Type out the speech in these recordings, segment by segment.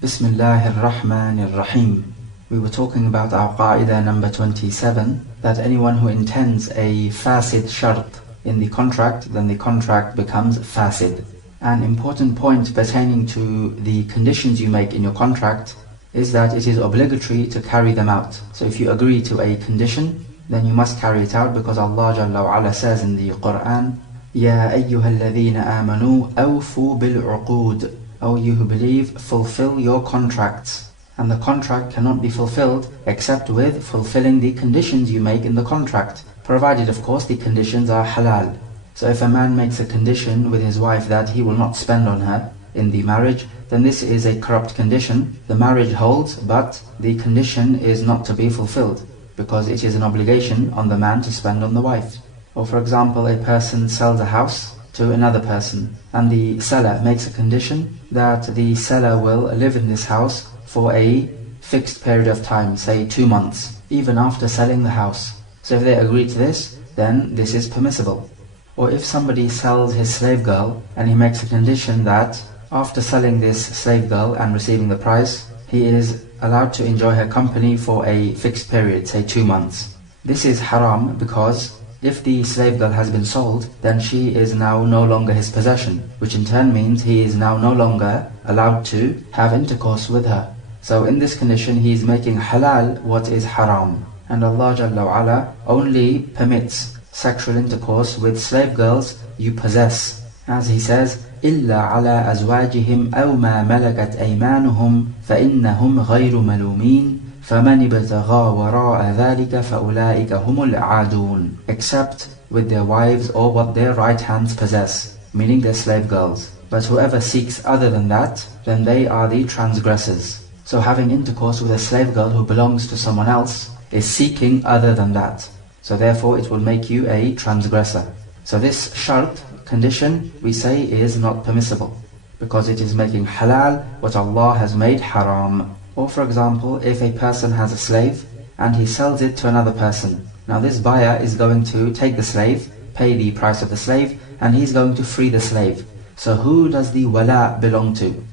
Bismillahir Rahmanir Rahim. We were talking about our qaida number 27, that anyone who intends a fasid shart in the contract, then the contract becomes fasid. An important point pertaining to the conditions you make in your contract is that it is obligatory to carry them out. So if you agree to a condition, then you must carry it out, because Allah Jalla wa Ala says in the Quran, Ya ayyuhalladhina amanu awfu bil'uqud. O you who believe, fulfill your contracts. And the contract cannot be fulfilled except with fulfilling the conditions you make in the contract, provided of course the conditions are halal. So if a man makes a condition with his wife that he will not spend on her in the marriage, then this is a corrupt condition. The marriage holds, but the condition is not to be fulfilled, because it is an obligation on the man to spend on the wife. Or for example, a person sells a house to another person, and the seller makes a condition that the seller will live in this house for a fixed period of time, say 2 months, even after selling the house. So if they agree to this, then this is permissible. Or if somebody sells his slave girl and he makes a condition that after selling this slave girl and receiving the price, he is allowed to enjoy her company for a fixed period, say 2 months. This is haram, because if the slave girl has been sold, then she is now no longer his possession, which in turn means he is now no longer allowed to have intercourse with her. So in this condition he is making halal what is haram. And Allah Jalla wa Ala only permits sexual intercourse with slave girls you possess. As He says, إِلَّا عَلَىٰ أَزْوَاجِهِمْ أَوْ مَا مَلَكَتْ أَيْمَانُهُمْ فَإِنَّهُمْ غَيْرُ مَلُومِينَ فَمَنِ ابْتَغَىٰ وَرَاءَ ذَلِكَ فَأُولَٰئِكَ هُمُ الْعَادُونَ. Except with their wives or what their right hands possess, meaning their slave girls. But whoever seeks other than that, then they are the transgressors. So having intercourse with a slave girl who belongs to someone else is seeking other than that. So therefore it will make you a transgressor. So this shart, condition, we say is not permissible, because it is making halal what Allah has made haram. Or for example, if a person has a slave and he sells it to another person. Now this buyer is going to take the slave, pay the price of the slave, and he's going to free the slave. So who does the wala belong to?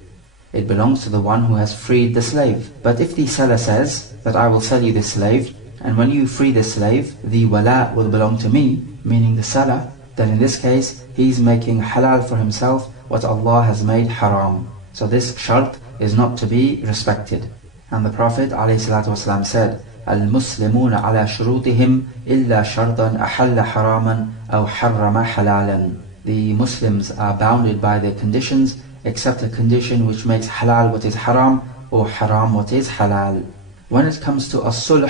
It belongs to the one who has freed the slave. But if the seller says that I will sell you this slave, and when you free the slave, the wala will belong to me, meaning the seller, then in this case, he's making halal for himself what Allah has made haram. So this shart is not to be respected. And the Prophet ﷺ said, الْمُسْلِمُونَ عَلَى شُرُوطِهِمْ إِلَّا شَرْطًا أَحَلَّ حَرَامًا أَوْ حَرَّمَ حَلَالًا. The Muslims are bounded by their conditions, except a condition which makes halal what is haram, or haram what is halal. When it comes to as-sulh,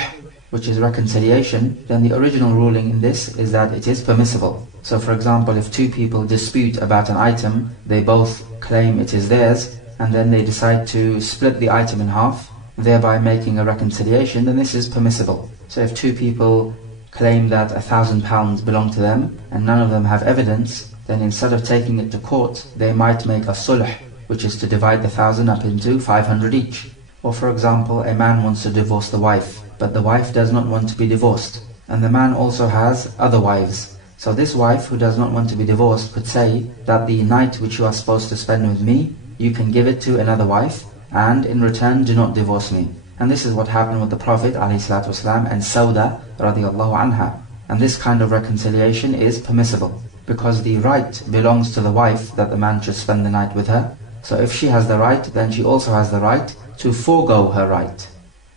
which is reconciliation, then the original ruling in this is that it is permissible. So for example, if two people dispute about an item, they both claim it is theirs, and then they decide to split the item in half, thereby making a reconciliation, then this is permissible. So if two people claim that £1,000 belong to them, and none of them have evidence, then instead of taking it to court, they might make a sulh, which is to divide the 1,000 up into 500 each. Or for example, a man wants to divorce the wife, but the wife does not want to be divorced, and the man also has other wives. So this wife who does not want to be divorced could say that the night which you are supposed to spend with me, you can give it to another wife, and in return do not divorce me. And this is what happened with the Prophet ﷺ and Sauda radiallahu anha. And this kind of reconciliation is permissible, because the right belongs to the wife that the man should spend the night with her. So if she has the right, then she also has the right to forego her right.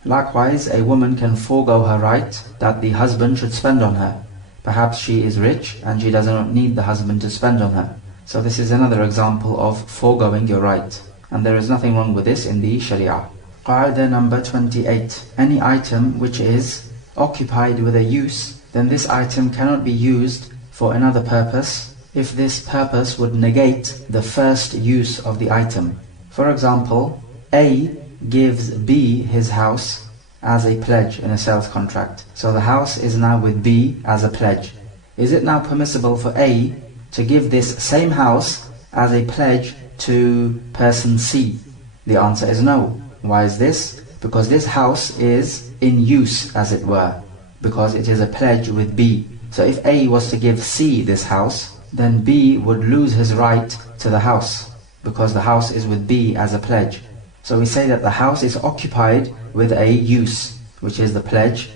Likewise, a woman can forego her right that the husband should spend on her. Perhaps she is rich and she does not need the husband to spend on her. So this is another example of foregoing your right. And there is nothing wrong with this in the Sharia. Qaida number 28. Any item which is occupied with a use, then this item cannot be used for another purpose if this purpose would negate the first use of the item. For example, A gives B his house as a pledge in a sales contract. So the house is now with B as a pledge. Is it now permissible for A to give this same house as a pledge to person C? The answer is no. Why is this? Because this house is in use, as it were, because it is a pledge with B. So if A was to give C this house, then B would lose his right to the house, because the house is with B as a pledge. So we say that the house is occupied with a use, which is the pledge,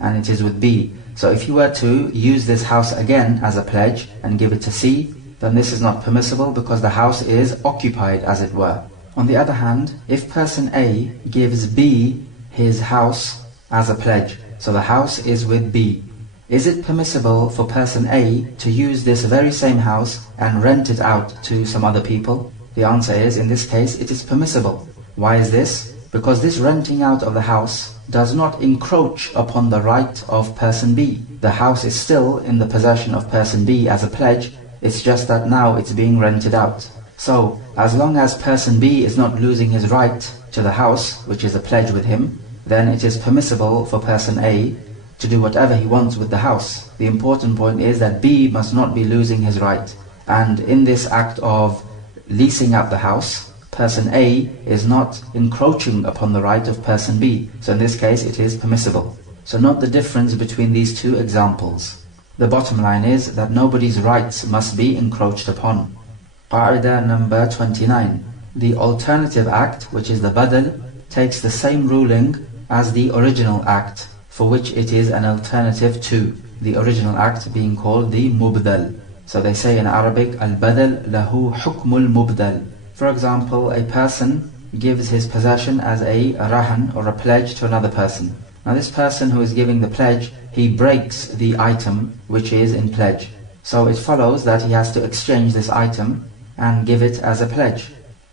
and it is with B. So if you were to use this house again as a pledge and give it to C, then this is not permissible because the house is occupied, as it were. On the other hand, if person A gives B his house as a pledge, so the house is with B, is it permissible for person A to use this very same house and rent it out to some other people? The answer is, in this case, it is permissible. Why is this? Because this renting out of the house does not encroach upon the right of person B. The house is still in the possession of person B as a pledge, it's just that now it's being rented out. So, as long as person B is not losing his right to the house, which is a pledge with him, then it is permissible for person A to do whatever he wants with the house. The important point is that B must not be losing his right. And in this act of leasing out the house, person A is not encroaching upon the right of person B. So in this case it is permissible. So note the difference between these two examples. The bottom line is that nobody's rights must be encroached upon. Qaida number 29. The alternative act, which is the badal, takes the same ruling as the original act, for which it is an alternative to the original act being called the mubdal. So they say in Arabic, al-badal lahu hukmul mubdal. For example, a person gives his possession as a rahan or a pledge to another person. Now this person who is giving the pledge, he breaks the item which is in pledge. So it follows that he has to exchange this item and give it as a pledge.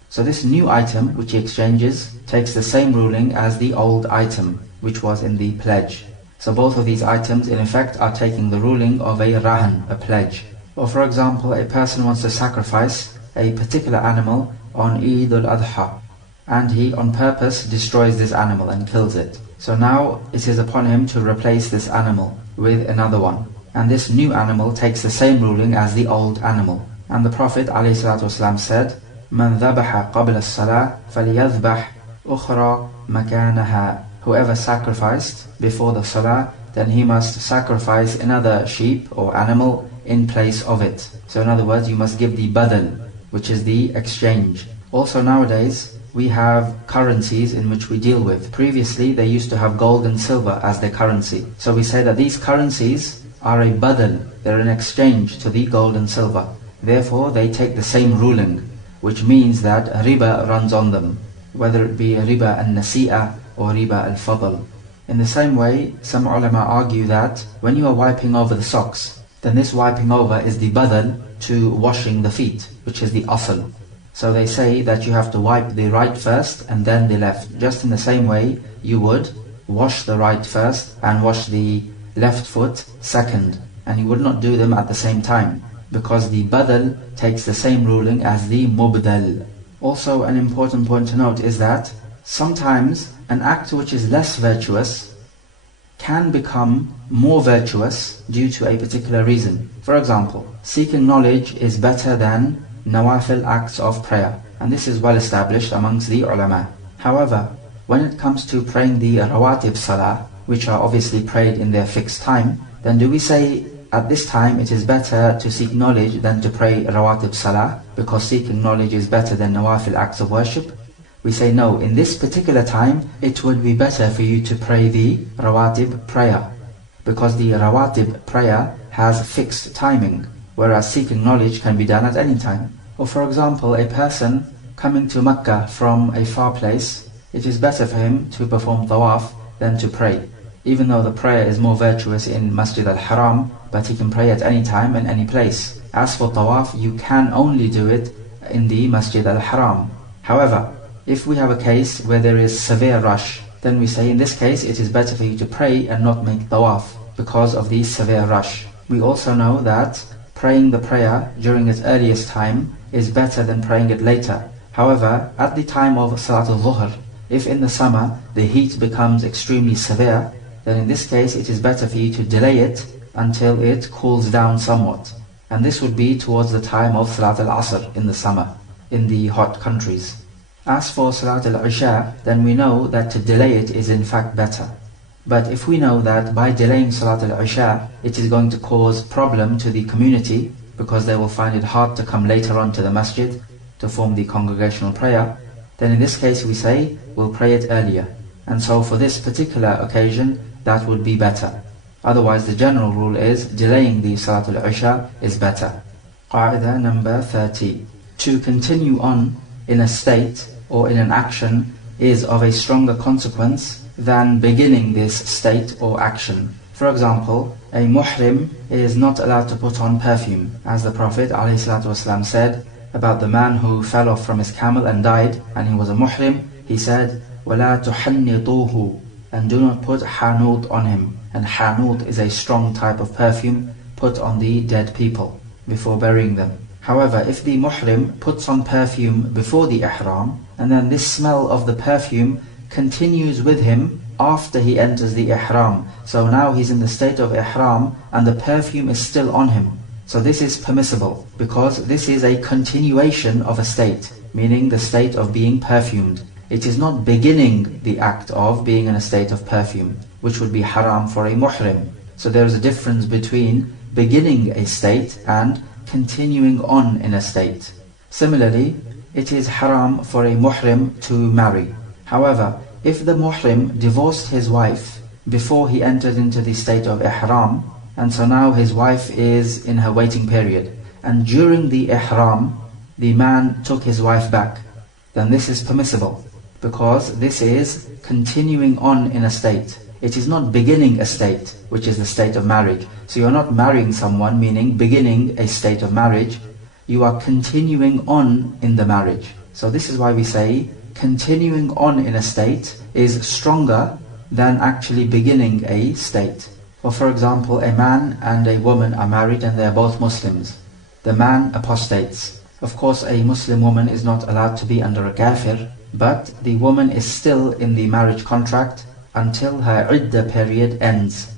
So this new item which he exchanges takes the same ruling as the old item which was in the pledge. So both of these items in effect are taking the ruling of a rahan, a pledge. Or for example, a person wants to sacrifice a particular animal on Eid al-Adha, and he on purpose destroys this animal and kills it. So now it is upon him to replace this animal with another one. And this new animal takes the same ruling as the old animal. And the Prophet ﷺ said, مَنْ ذَبَحَ قَبْلَ الصَّلَاةِ فَلْيَذْبَحْ أُخْرَى مَكَانَهَا. Whoever sacrificed before the salah, then he must sacrifice another sheep or animal in place of it. So in other words, you must give the badal, which is the exchange. Also nowadays, we have currencies in which we deal with. Previously, they used to have gold and silver as their currency. So we say that these currencies are a badal, they're an exchange to the gold and silver. Therefore, they take the same ruling, which means that riba runs on them, whether it be riba al-nasi'a or riba al-fadl. In the same way, some ulama argue that when you are wiping over the socks, then this wiping over is the badal to washing the feet, which is the asl. So they say that you have to wipe the right first and then the left. Just in the same way, you would wash the right first and wash the left foot second. And you would not do them at the same time, because the badal takes the same ruling as the mubdal. Also, an important point to note is that sometimes an act which is less virtuous can become more virtuous due to a particular reason. For example, seeking knowledge is better than nawafil acts of prayer, and this is well established amongst the ulama. However, when it comes to praying the rawatib salah, which are obviously prayed in their fixed time, then do we say at this time it is better to seek knowledge than to pray rawatib salah, because seeking knowledge is better than nawafil acts of worship? We say no, in this particular time it would be better for you to pray the rawatib prayer, because the rawatib prayer has fixed timing, whereas seeking knowledge can be done at any time. Or for example, a person coming to Mecca from a far place, it is better for him to perform tawaf than to pray, even though the prayer is more virtuous in Masjid al-Haram, but he can pray at any time and any place. As for tawaf, you can only do it in the Masjid al-Haram. However, if we have a case where there is severe rush, then we say in this case it is better for you to pray and not make tawaf because of the severe rush. We also know that praying the prayer during its earliest time is better than praying it later. However, at the time of Salat al-Dhuhr, if in the summer the heat becomes extremely severe, then in this case it is better for you to delay it until it cools down somewhat. And this would be towards the time of Salat al-Asr in the summer, in the hot countries. As for Salat al-Isha, then we know that to delay it is in fact better. But if we know that by delaying Salat al-Isha, it is going to cause problem to the community, because they will find it hard to come later on to the masjid to form the congregational prayer, then in this case we say we'll pray it earlier. And so for this particular occasion, that would be better. Otherwise, the general rule is delaying the Salatul Isha is better. Qa'idah number 30. To continue on in a state or in an action is of a stronger consequence than beginning this state or action. For example, a muhrim is not allowed to put on perfume, as the Prophet ﷺ said about the man who fell off from his camel and died, and he was a muhrim. He said, وَلَا تُحَنِّطُوهُ, and do not put hanut on him. And hanut is a strong type of perfume put on the dead people before burying them. However, if the muhrim puts on perfume before the ihram, and then this smell of the perfume continues with him after he enters the ihram, so now he's in the state of ihram and the perfume is still on him. So this is permissible, because this is a continuation of a state, meaning the state of being perfumed. It is not beginning the act of being in a state of perfume, which would be haram for a muhrim. So there is a difference between beginning a state and continuing on in a state. Similarly, it is haram for a muhrim to marry. However, if the muhrim divorced his wife before he entered into the state of ihram, and so now his wife is in her waiting period, and during the ihram the man took his wife back, then this is permissible, because this is continuing on in a state. It is not beginning a state, which is the state of marriage. So you're not marrying someone, meaning beginning a state of marriage. You are continuing on in the marriage. So this is why we say continuing on in a state is stronger than actually beginning a state. Or for example, a man and a woman are married and they are both Muslims. The man apostates. Of course, a Muslim woman is not allowed to be under a kafir, but the woman is still in the marriage contract until her iddah period ends.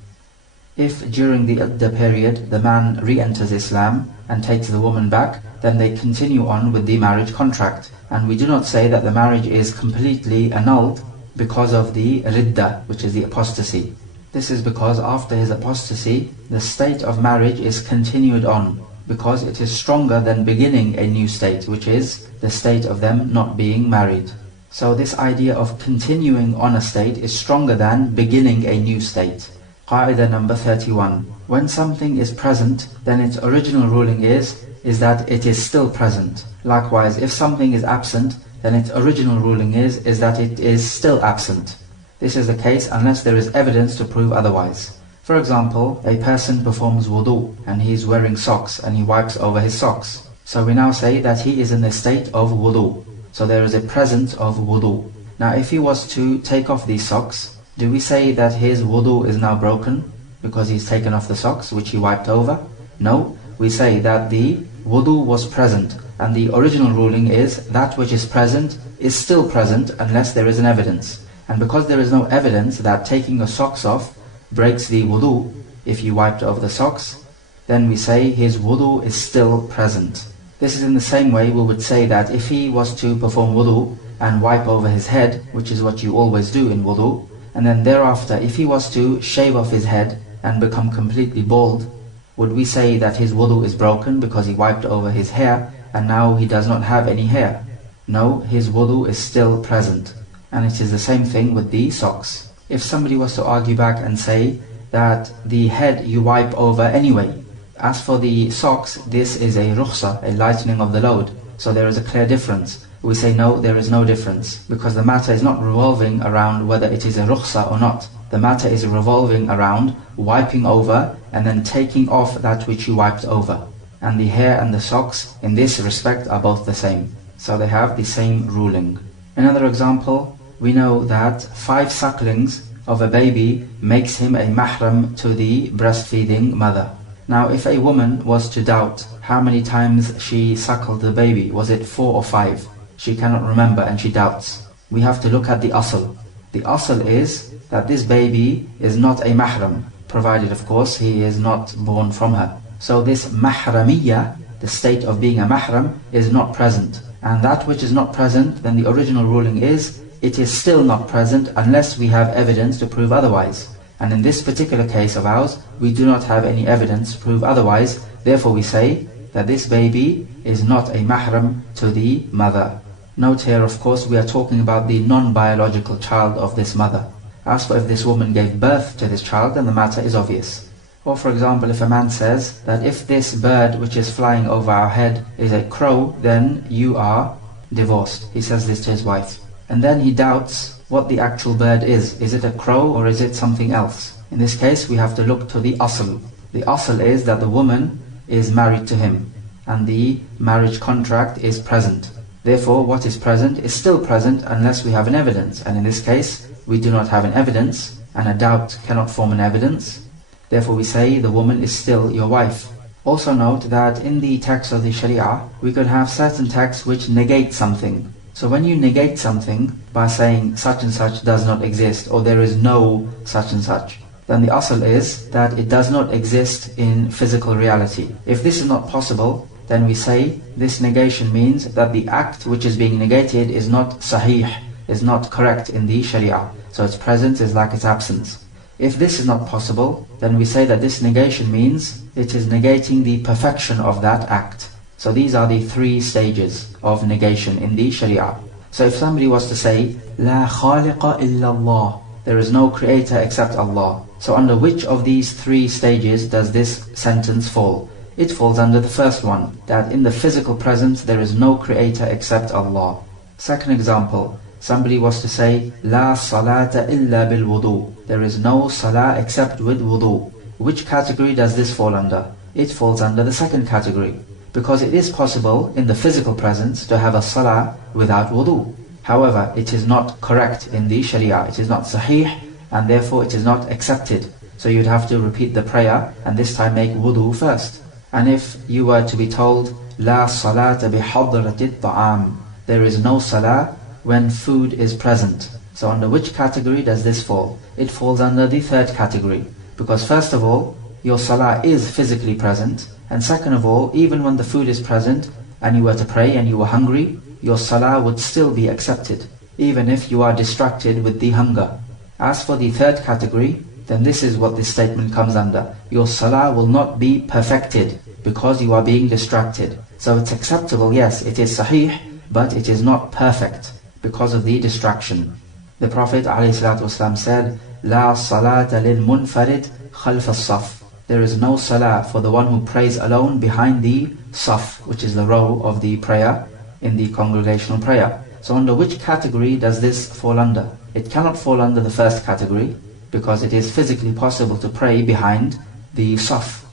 If during the iddah period the man re-enters Islam and takes the woman back, then they continue on with the marriage contract. And we do not say that the marriage is completely annulled because of the riddah, which is the apostasy. This is because after his apostasy, the state of marriage is continued on, because it is stronger than beginning a new state, which is the state of them not being married. So this idea of continuing on a state is stronger than beginning a new state. Qa'idah number 31. When something is present, then its original ruling is that it is still present. Likewise, if something is absent, then its original ruling is that it is still absent. This is the case unless there is evidence to prove otherwise. For example, a person performs wudu and he is wearing socks and he wipes over his socks. So we now say that he is in the state of wudu. So there is a presence of wudu. Now if he was to take off these socks, do we say that his wudu is now broken because he's taken off the socks which he wiped over? No, we say that the wudu was present, and the original ruling is that which is present is still present unless there is an evidence. And because there is no evidence that taking your socks off breaks the wudu if you wiped over the socks, then we say his wudu is still present. This is in the same way we would say that if he was to perform wudu and wipe over his head, which is what you always do in wudu, and then thereafter if he was to shave off his head and become completely bald, would we say that his wudu is broken because he wiped over his hair and now he does not have any hair? No, his wudu is still present. And it is the same thing with the socks. If somebody was to argue back and say that the head you wipe over anyway, as for the socks, this is a rukhsa, a lightening of the load, so there is a clear difference. We say no, there is no difference, because the matter is not revolving around whether it is a rukhsa or not. The matter is revolving around wiping over and then taking off that which you wiped over. And the hair and the socks in this respect are both the same, so they have the same ruling. Another example, we know that 5 sucklings of a baby makes him a mahram to the breastfeeding mother. Now if a woman was to doubt how many times she suckled the baby, was it 4 or 5? She cannot remember and she doubts. We have to look at the asl. The asl is that this baby is not a mahram, provided of course he is not born from her. So this mahramiyya, the state of being a mahram, is not present. And that which is not present, then the original ruling is it is still not present unless we have evidence to prove otherwise. And in this particular case of ours, we do not have any evidence to prove otherwise. Therefore we say that this baby is not a mahram to the mother. Note here, of course, we are talking about the non-biological child of this mother. As for if this woman gave birth to this child, then the matter is obvious. Or for example, if a man says that if this bird which is flying over our head is a crow, then you are divorced. He says this to his wife. And then he doubts what the actual bird is. Is it a crow or is it something else? In this case, we have to look to the asl. The asl is that the woman is married to him and the marriage contract is present. Therefore, what is present is still present unless we have an evidence. And in this case, we do not have an evidence, and a doubt cannot form an evidence. Therefore, we say the woman is still your wife. Also note that in the text of the Sharia, we could have certain texts which negate something. So when you negate something by saying such and such does not exist, or there is no such and such, then the asl is that it does not exist in physical reality. If this is not possible, then we say this negation means that the act which is being negated is not sahih, is not correct in the Sharia. So its presence is like its absence. If this is not possible, then we say that this negation means it is negating the perfection of that act. So these are the three stages of negation in the Sharia. So if somebody was to say, La khaliqa illa Allah, there is no creator except Allah. So under which of these three stages does this sentence fall? It falls under the first one, that in the physical presence there is no creator except Allah. Second example, somebody was to say, La salata illa bil wudu. There is no salah except with wudu. Which category does this fall under? It falls under the second category, because it is possible in the physical presence to have a salah without wudu. However, it is not correct in the Sharia. It is not sahih, and therefore it is not accepted. So you'd have to repeat the prayer, and this time make wudu first. And if you were to be told, La salata bihadratit ta'am, there is no salah when food is present. So under which category does this fall? It falls under the third category. Because first of all, your salah is physically present. And second of all, even when the food is present and you were to pray and you were hungry, your salah would still be accepted, even if you are distracted with the hunger. As for the third category, then this is what this statement comes under. Your salah will not be perfected because you are being distracted. So it's acceptable, yes, it is sahih, but it is not perfect because of the distraction. The Prophet ﷺ said, La salata lil munfarid khalf as-saf. There is no salah for the one who prays alone behind the saf, which is the row of the prayer in the congregational prayer. So under which category does this fall under? It cannot fall under the first category, because it is physically possible to pray behind the saf.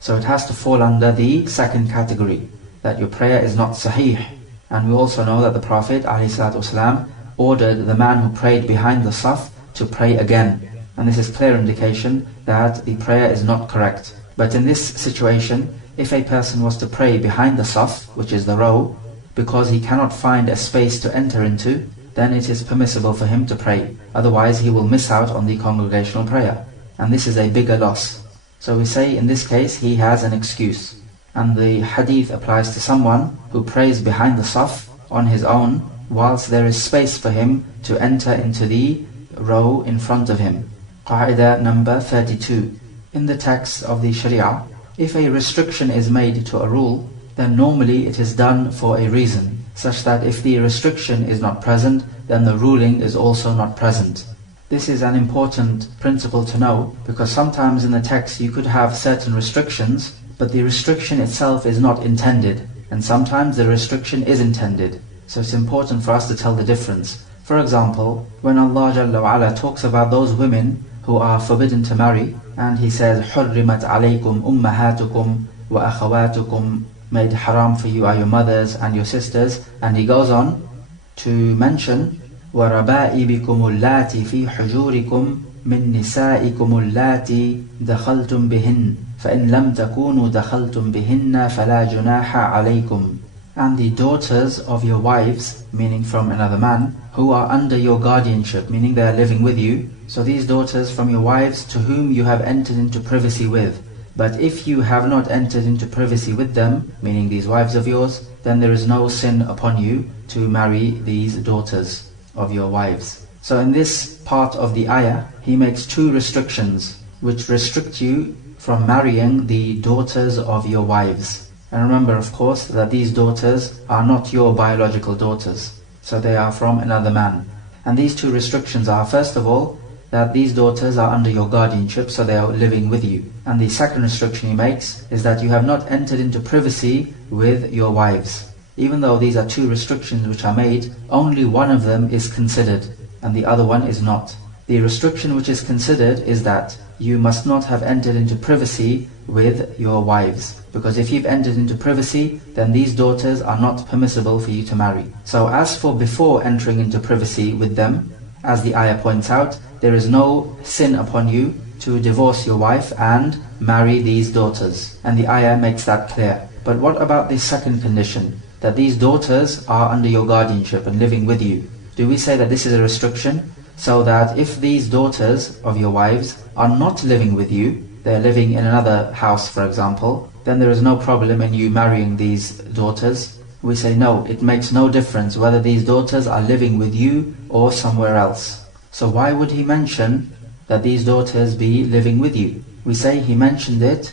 So it has to fall under the second category, that your prayer is not sahih. And we also know that the Prophet ﷺ ordered the man who prayed behind the saf to pray again. And this is clear indication that the prayer is not correct. But in this situation, if a person was to pray behind the saf, which is the row, because he cannot find a space to enter into, then it is permissible for him to pray. Otherwise he will miss out on the congregational prayer. And this is a bigger loss. So we say in this case he has an excuse. And the hadith applies to someone who prays behind the saf on his own, whilst there is space for him to enter into the row in front of him. Qaida number 32. In the text of the Sharia, if a restriction is made to a rule, then normally it is done for a reason, such that if the restriction is not present, then the ruling is also not present. This is an important principle to know, because sometimes in the text you could have certain restrictions, but the restriction itself is not intended, and sometimes the restriction is intended. So it's important for us to tell the difference. For example, when Allah Jalla wa Ala talks about those women who are forbidden to marry, and He says, حُرِّمَتْ عَلَيْكُمْ أُمَّهَاتُكُمْ وَأَخَوَاتُكُمْ, made haram for you are your mothers and your sisters, and He goes on to mention وَرَبَائِبِكُمُ اللَّاتِ فِي حُجُورِكُمْ مِن نِسَائِكُمُ اللَّاتِ دَخَلْتُمْ بِهِنَّ فَإِن لَمْ تَكُونُوا دَخَلْتُمْ بِهِنَّ فَلَا جُنَاحَ عَلَيْكُمْ. And the daughters of your wives, meaning from another man, who are under your guardianship, meaning they are living with you. So these daughters from your wives to whom you have entered into privacy with. But if you have not entered into privacy with them, meaning these wives of yours, then there is no sin upon you to marry these daughters of your wives. So in this part of the ayah, He makes two restrictions which restrict you from marrying the daughters of your wives. And remember, of course, that these daughters are not your biological daughters. so they are from another man. And these two restrictions are, first of all, that these daughters are under your guardianship, so they are living with you. And the second restriction he makes is that you have not entered into privacy with your wives. Even though these are two restrictions which are made, only one of them is considered and the other one is not. The restriction which is considered is that you must not have entered into privacy with your wives. Because if you've entered into privacy, then these daughters are not permissible for you to marry. So as for before entering into privacy with them, as the ayah points out, there is no sin upon you to divorce your wife and marry these daughters. And the ayah makes that clear. But what about this second condition? That these daughters are under your guardianship and living with you. Do we say that this is a restriction? So that if these daughters of your wives are not living with you, they're living in another house, for example, then there is no problem in you marrying these daughters. We say no, it makes no difference whether these daughters are living with you or somewhere else. So why would he mention that these daughters be living with you? We say he mentioned it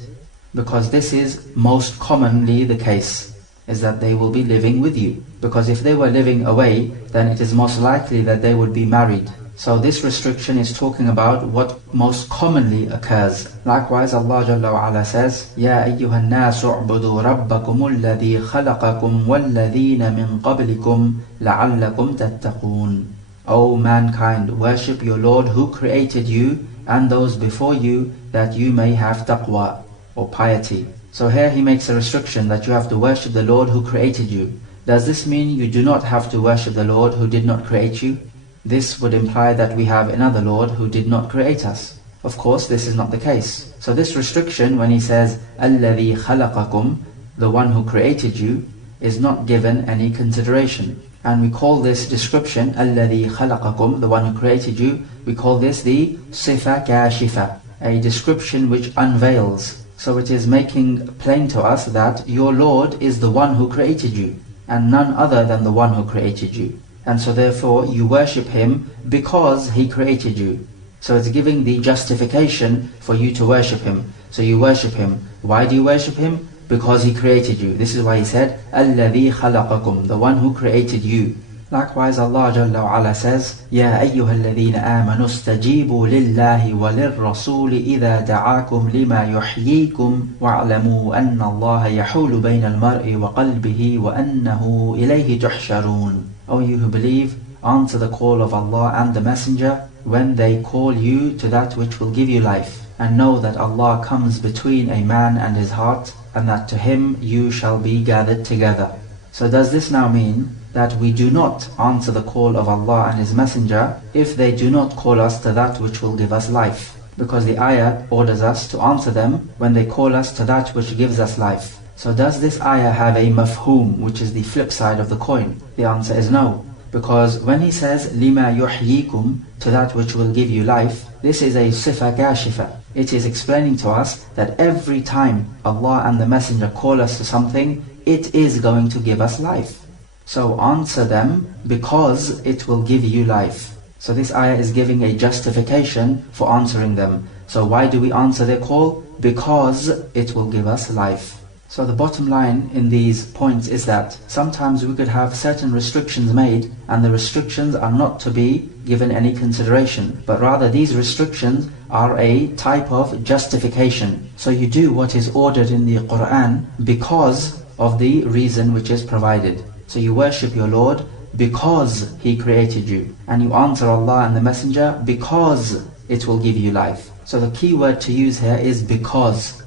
because this is most commonly the case, is that they will be living with you. Because if they were living away, then it is most likely that they would be married. So this restriction is talking about what most commonly occurs. Likewise, Allah Jalla wa Ala says, يَا أَيُّهَا النَّاسُ اعْبُدُوا رَبَّكُمُ الَّذِي خَلَقَكُمْ وَالَّذِينَ مِنْ قَبْلِكُمْ لَعَلَّكُمْ تَتَّقُونَ. O mankind, worship your Lord who created you and those before you, that you may have taqwa, or piety. So here he makes a restriction that you have to worship the Lord who created you. Does this mean you do not have to worship the Lord who did not create you? This would imply that we have another Lord who did not create us. Of course, this is not the case. So this restriction, when he says, الَّذِي خَلَقَكُمْ, the one who created you, is not given any consideration. And we call this description, الَّذِي خَلَقَكُمْ, the one who created you, we call this the صِفَةٌ كَاشِفَةٌ, a description which unveils. So it is making plain to us that your Lord is the one who created you, and none other than the one who created you. And so therefore you worship Him because He created you. So it's giving the justification for you to worship Him. So you worship Him. Why do you worship Him? Because He created you. This is why He said, الَّذِي خَلَقَكُمْ, the one who created you. Likewise, Allah Jalla wa Ala says, يَا أَيُّهَا الَّذِينَ آمَنُوا اسْتَجِيبُوا لِلَّهِ وَلِلرَّسُولِ إِذَا دَعَاكُمْ لِمَا يُحْيِيكُمْ وَاعْلَمُوا أَنَّ اللَّهَ يَحُولُ بَيْنَ الْمَرْءِ وَقَلْبِهِ وَأَنَّهُ إِلَيْهِ تُحْشَرُونَ. O you who believe, answer the call of Allah and the Messenger when they call you to that which will give you life. And know that Allah comes between a man and his heart, and that to Him you shall be gathered together. So does this now mean that we do not answer the call of Allah and His Messenger if they do not call us to that which will give us life? Because the ayah orders us to answer them when they call us to that which gives us life. So does this ayah have a mafhum, which is the flip side of the coin? The answer is no. Because when he says لِمَا يُحْيِيكُمْ, to that which will give you life, this is a صِفَةٌ كَاشِفَةٌ. It is explaining to us that every time Allah and the Messenger call us to something, it is going to give us life. So answer them because it will give you life. So this ayah is giving a justification for answering them. So why do we answer their call? Because it will give us life. So the bottom line in these points is that sometimes we could have certain restrictions made, and the restrictions are not to be given any consideration, but rather these restrictions are a type of justification. So you do what is ordered in the Quran because of the reason which is provided. So you worship your Lord because He created you, and you answer Allah and the Messenger because it will give you life. So the key word to use here is because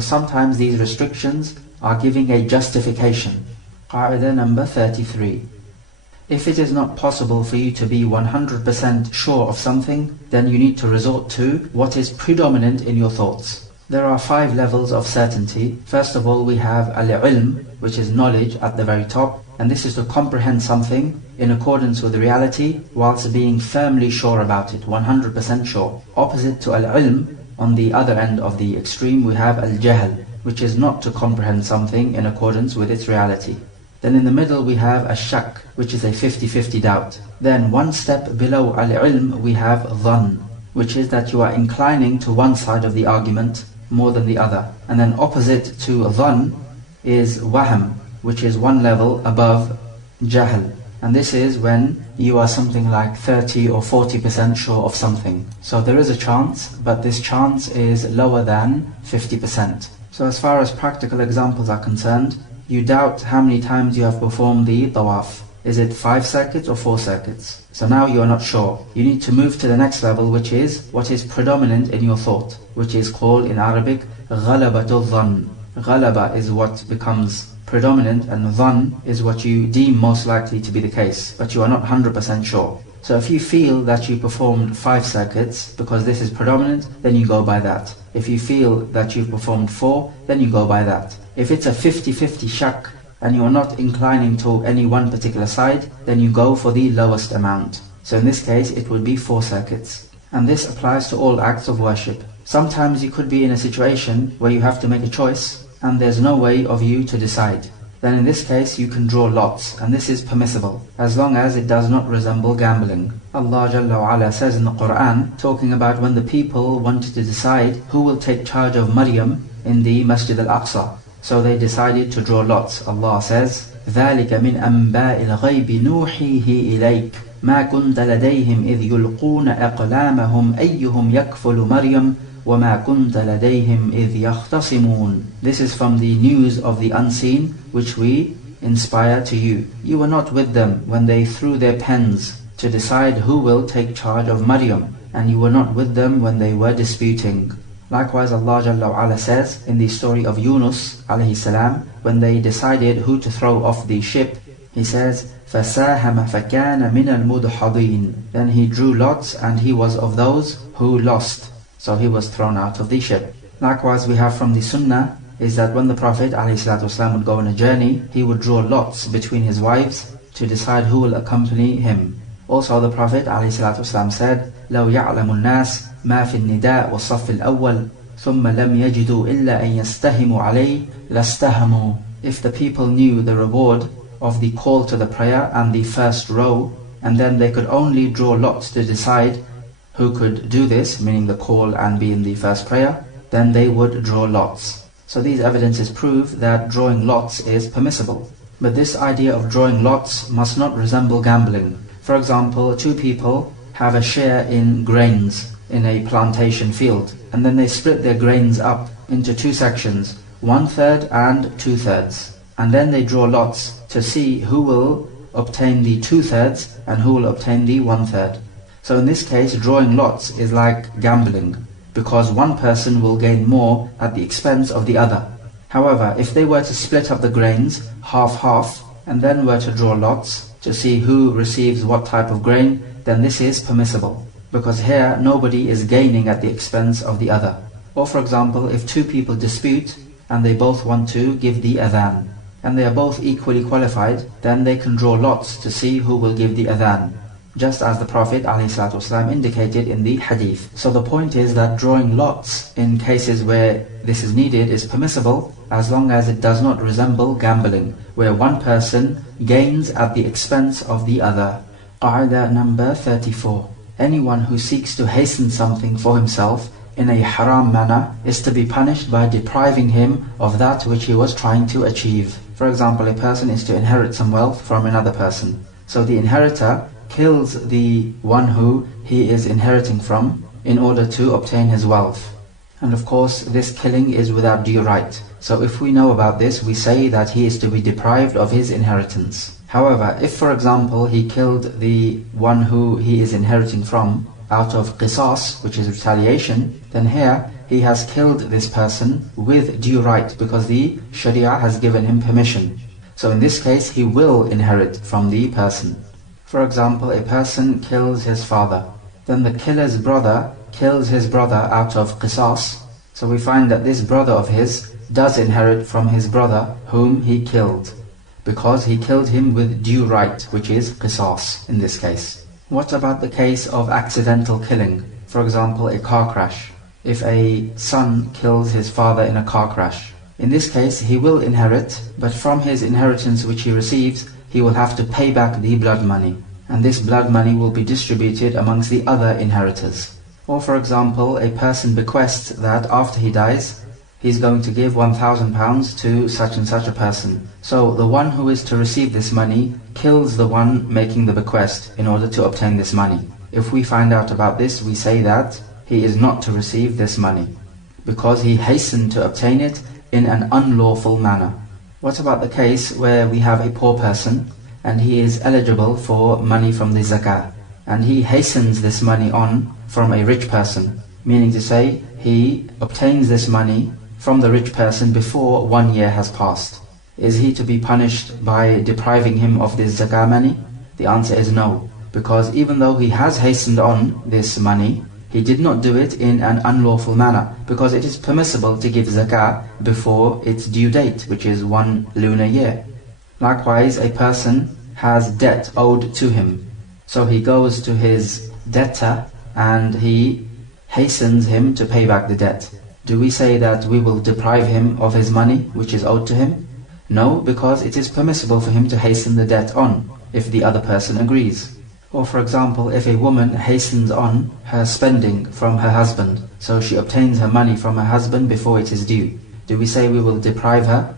sometimes these restrictions are giving a justification. Qa'idah number 33. If it is not possible for you to be 100% sure of something, then you need to resort to what is predominant in your thoughts. There are 5 levels of certainty. First of all, we have al-ilm, which is knowledge at the very top, and this is to comprehend something in accordance with reality whilst being firmly sure about it, 100% sure. Opposite to al-ilm, on the other end of the extreme, we have al-jahl, which is not to comprehend something in accordance with its reality. Then in the middle we have ash-shak, which is a 50-50 doubt. Then one step below al-ilm we have dhann, which is that you are inclining to one side of the argument more than the other. And then opposite to dhann is waham, which is one level above jahl. And this is when you are something like 30 or 40% sure of something. So there is a chance, but this chance is lower than 50%. So as far as practical examples are concerned, you doubt how many times you have performed the tawaf. Is it 5 circuits or 4 circuits? So now you are not sure. You need to move to the next level, which is what is predominant in your thought, which is called in Arabic ghalabatul dhann. Ghalaba is what becomes predominant, and dhann is what you deem most likely to be the case, but you are not 100% sure. So if you feel that you performed 5 circuits, because this is predominant, then you go by that. If you feel that you've performed 4, then you go by that. If it's a 50-50 shak, and you're not inclining to any one particular side, then you go for the lowest amount. So in this case, it would be 4 circuits. And this applies to all acts of worship. Sometimes you could be in a situation where you have to make a choice, and there's no way of you to decide. Then in this case you can draw lots, and this is permissible, as long as it does not resemble gambling. Allah Jalla wa Ala says in the Quran, talking about when the people wanted to decide who will take charge of Maryam in the Masjid al-Aqsa. So they decided to draw lots. Allah says, ذَلِكَ مِنْ أَنْبَاءِ الْغَيْبِ نُوحِيهِ إِلَيْكَ مَا كُنْتَ لَدَيْهِمْ إِذْ يُلْقُونَ أَقْلَامَهُمْ أَيُّهُمْ يَكْفُلُ مَرْيَمَ وَمَا كُنْتَ لَدَيْهِمْ إِذْ يَخْتَصِمُونَ. This is from the news of the unseen, which we inspire to you. You were not with them when they threw their pens to decide who will take charge of Maryam, and you were not with them when they were disputing. Likewise, Allah Jalla wa Ala says in the story of Yunus alayhi salam, when they decided who to throw off the ship, He says, فَسَاهَمَ فَكَانَ مِنَ الْمُدْحَضِينَ. Then he drew lots, and he was of those who lost. So he was thrown out of the ship. Likewise, we have from the Sunnah is that when the Prophet ﷺ would go on a journey, he would draw lots between his wives to decide who will accompany him. Also the Prophet ﷺ said, لَوْ يَعْلَمُ النَّاسِ مَا فِي النِّدَاءِ وَالصَّفِّ الْأَوَّلِ ثُمَّ لَمْ يَجِدُوا إِلَّا أَن يَسْتَهِمُوا عَلَيْهِ لَاسْتَهَمُوا. If the people knew the reward of the call to the prayer and the first row, and then they could only draw lots to decide who could do this, meaning the call and be in the first prayer, then they would draw lots. So these evidences prove that drawing lots is permissible. But this idea of drawing lots must not resemble gambling. For example, two people have a share in grains in a plantation field, and then they split their grains up into two sections, 1/3 and 2/3. And then they draw lots to see who will obtain the 2/3 and who will obtain the 1/3. So in this case, drawing lots is like gambling, because one person will gain more at the expense of the other. However, if they were to split up the grains half-half and then were to draw lots to see who receives what type of grain, then this is permissible, because here nobody is gaining at the expense of the other. Or for example, if two people dispute and they both want to give the adhan, and they are both equally qualified, then they can draw lots to see who will give the adhan, just as the Prophet ﷺ indicated in the hadith. So the point is that drawing lots in cases where this is needed is permissible, as long as it does not resemble gambling, where one person gains at the expense of the other. Qaida number 34. Anyone who seeks to hasten something for himself in a haram manner is to be punished by depriving him of that which he was trying to achieve. For example, a person is to inherit some wealth from another person. So the inheritor kills the one who he is inheriting from in order to obtain his wealth. And of course, this killing is without due right. So if we know about this, we say that he is to be deprived of his inheritance. However, if for example he killed the one who he is inheriting from out of qisas, which is retaliation, then here he has killed this person with due right, because the Sharia has given him permission. So in this case, he will inherit from the person. For example, a person kills his father, then the killer's brother kills his brother out of qisas. So we find that this brother of his does inherit from his brother whom he killed, because he killed him with due right, which is qisas in this case. What about the case of accidental killing? For example, a car crash. If a son kills his father in a car crash, in this case he will inherit, but from his inheritance which he receives, he will have to pay back the blood money, and this blood money will be distributed amongst the other inheritors. Or for example, a person bequests that after he dies, he's going to give £1,000 to such and such a person. So the one who is to receive this money kills the one making the bequest in order to obtain this money. If we find out about this, we say that he is not to receive this money, because he hastened to obtain it in an unlawful manner. What about the case where we have a poor person and he is eligible for money from the zakah, and he hastens this money on from a rich person, meaning to say he obtains this money from the rich person before 1 year has passed? Is he to be punished by depriving him of this zakah money? The answer is no, because even though he has hastened on this money, he did not do it in an unlawful manner, because it is permissible to give zakah before its due date, which is 1 lunar year. Likewise, a person has debt owed to him, so he goes to his debtor and he hastens him to pay back the debt. Do we say that we will deprive him of his money which is owed to him? No, because it is permissible for him to hasten the debt on, if the other person agrees. Or for example, if a woman hastens on her spending from her husband, so she obtains her money from her husband before it is due, do we say we will deprive her?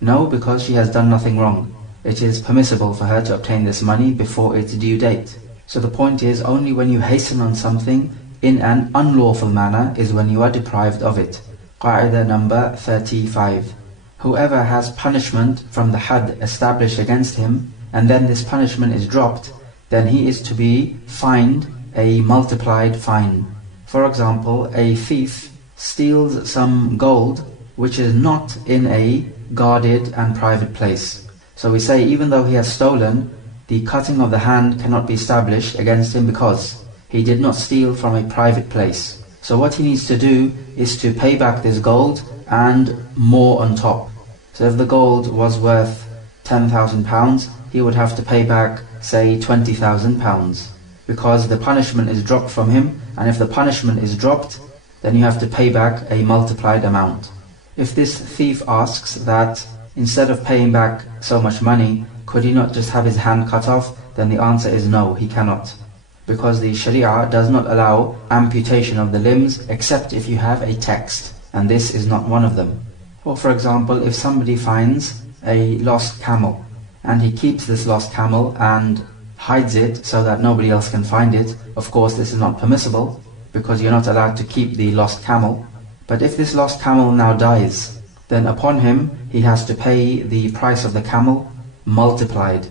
No, because she has done nothing wrong. It is permissible for her to obtain this money before its due date. So the point is, only when you hasten on something in an unlawful manner is when you are deprived of it. Qa'idah number 35. Whoever has punishment from the had established against him, and then this punishment is dropped, then he is to be fined a multiplied fine. For example, a thief steals some gold which is not in a guarded and private place. So we say, even though he has stolen, the cutting of the hand cannot be established against him because he did not steal from a private place. So what he needs to do is to pay back this gold and more on top. So if the gold was worth £10,000, he would have to pay back, say, £20,000, because the punishment is dropped from him, and if the punishment is dropped, then you have to pay back a multiplied amount. If this thief asks that instead of paying back so much money, could he not just have his hand cut off, then the answer is no, he cannot. Because the Sharia does not allow amputation of the limbs except if you have a text, and this is not one of them. Or for example, if somebody finds a lost camel, and he keeps this lost camel and hides it so that nobody else can find it, of course this is not permissible, because you're not allowed to keep the lost camel. But if this lost camel now dies, then upon him he has to pay the price of the camel multiplied,